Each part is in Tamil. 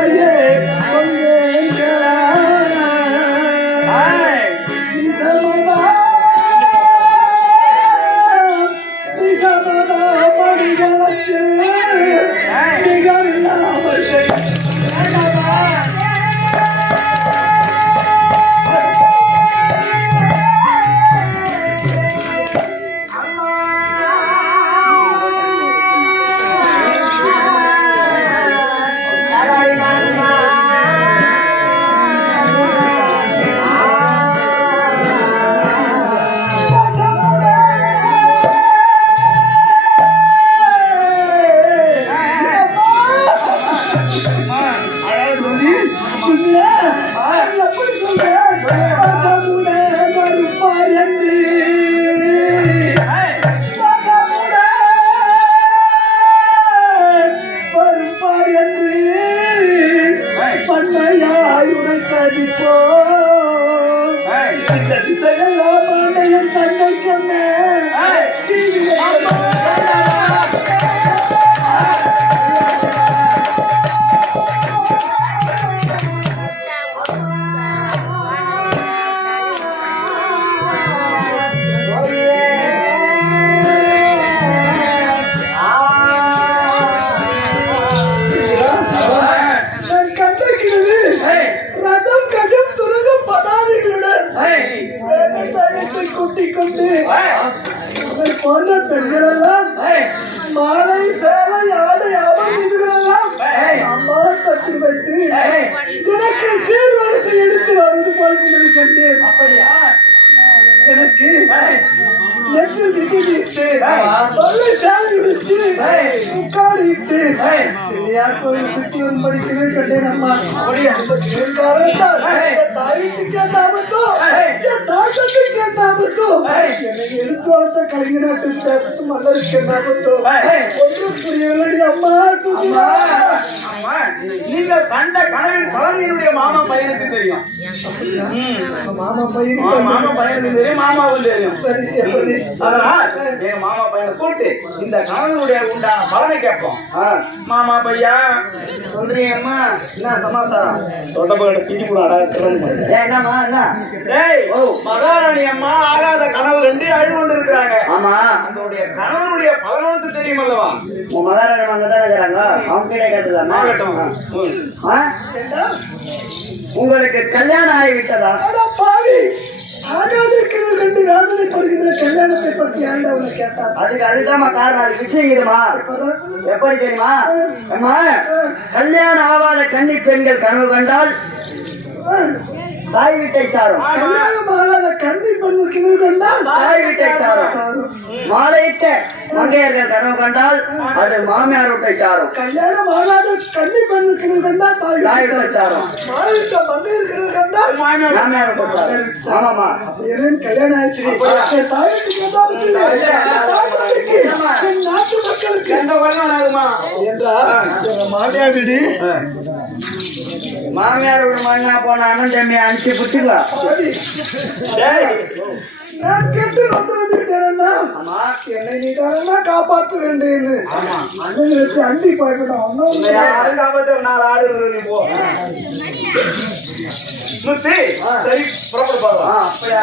yeah. ஆண்டையும் தந்தைக்கென்ன? சேனத்தை கூட்டிக் கொண்டு இவர் போன்ற பெண்களெல்லாம் மாலை சேலை ஆடை அவன் இதுகளெல்லாம் அம்மாவை தட்டி வைத்து எனக்கு சீர்வரிசை எடுத்து வருவது போல் கொண்டு கண்டேன். எனக்கு நெற்றில் விதிவிட்டு வெள்ளை சேலை உடுத்து முக்காடிட்டு பிள்ளையார் கோவில் சுற்றி வரும்படிக்கவே கண்டேன் அம்மா. அந்த காரணத்தால் தேசத்து மன்னருக்கு என்ன ஆபத்தோ ஒன்றும் புரியவில்லடி அம்மா தூக்கிவா அம்மா, நீங்க கண்ட கனவின் பலன் என்னுடைய மாமா பையனுக்கு தெரியும். ம். மாமா பையன் மாமா பையனுக்கு தெரியும் மாமாவும் தெரியும். சரி அதனால் எங்க மாமா பையனை கூப்பிட்டு இந்த கணவனுடைய உண்டான பலனை கேட்போம். மாமா பையா சொல்றீங்கம்மா என்ன சமாசாரம் தொட்டப்பகிட்ட பிடி கூட என்னம்மா என்ன? டேய் மகாராணி அம்மா ஆகாத கனவு கண்டு அழுது கொண்டு இருக்கிறாங்க ஆமா. அதனுடைய கணவனுடைய பலனுக்கு தெரியும் அல்லவா உன் மகாராணி அங்க தானே இருக்கிறாங்க? அவங்க கிட்ட கேட்டுலாமா உங்களுக்கு கல்யாணம் ஆகிவிட்டதா? அட பாவி. ஆகாதிருக்கிறது கண்டு வேதனைப்படுகின்ற கல்யாணத்தை பற்றி ஆண்டவனை கேட்டார். அதுக்கு அதுதாம்மா காரணம். அது விஷயங்கிடுமா எப்படி தெரியுமா? அம்மா கல்யாணம் ஆகாத கன்னி பெண்கள் கனவு கண்டால் தாய் வீட்டை சாரும். கண்ணி பெண்ணுக்கு இது கண்டால் தாய் வீட்டை சாரும். மாலையிட்ட மங்கையர்கள் கனவு கண்டால் அது மாமியார் வீட்டை சாரும். கல்யாணம் ஆகாத கண்ணி பெண்ணுக்கு இது கண்டால் தாய் தாய் வீட்டை சாரும். மாறிட்ட மண்ணை இருக்கிறது கண்டால் மாமியார் சாரும். ஆமாமா என்ன கல்யாணம் ஆயிடுச்சு. தாய்மொழிக்கு, என் நாட்டு மக்களுக்கு. எந்த வரணும் என்றா மாமியார் வீடு. மாமியார் வீடு மண்ணா போன அண்ணன் தம்பி அனுப்பிச்சு. டேய். நான் கேட்டு வந்து வந்துட்டேன்னா ஆமா. என்னை நீ தானே காப்பாற்ற வேண்டியன்னு அண்ணன் வச்சு அண்டி ஒன்னும் யாரும் ஒரு நாலு ஆடு நீ போ. முத்து சரி புறப்பட ஆ, போகலாம் அப்படியா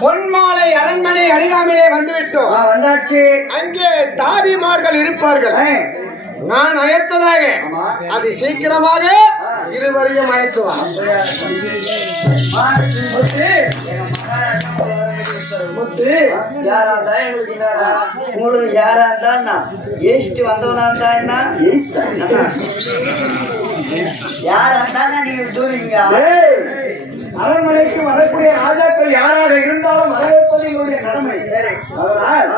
பொன்மாலை அரண்மனை அருகாமையிலே வந்துவிட்டோம். ஆ, வந்த என்னாச்சு அங்கே தாதிமார்கள் இருப்பார்கள். நான் அழைத்ததாக. ஆமா. அது சீக்கிரமாக இருவரையும் முத்து, உங்களுக்கு யாரா இருந்தா ஏசிட்டு வந்தவனா இருந்தா என்ன? அண்ணா. யாரா இருந்தா நீங்க தூருவீங்க அரண்மனைக்கு வரக்கூடிய ராஜாக்கள் யாராக இருந்தாலும் வரவேற்பது என்னுடைய கடமை. அதனால்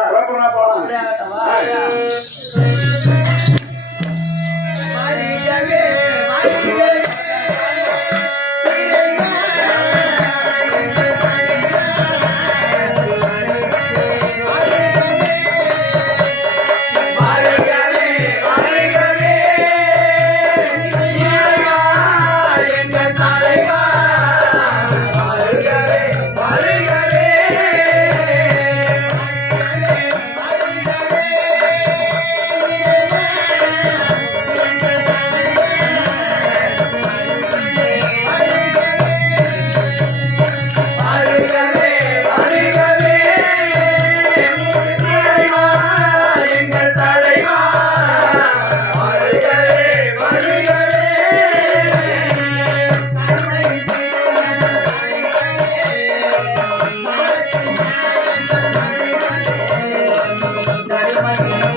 பாதி பெண்களா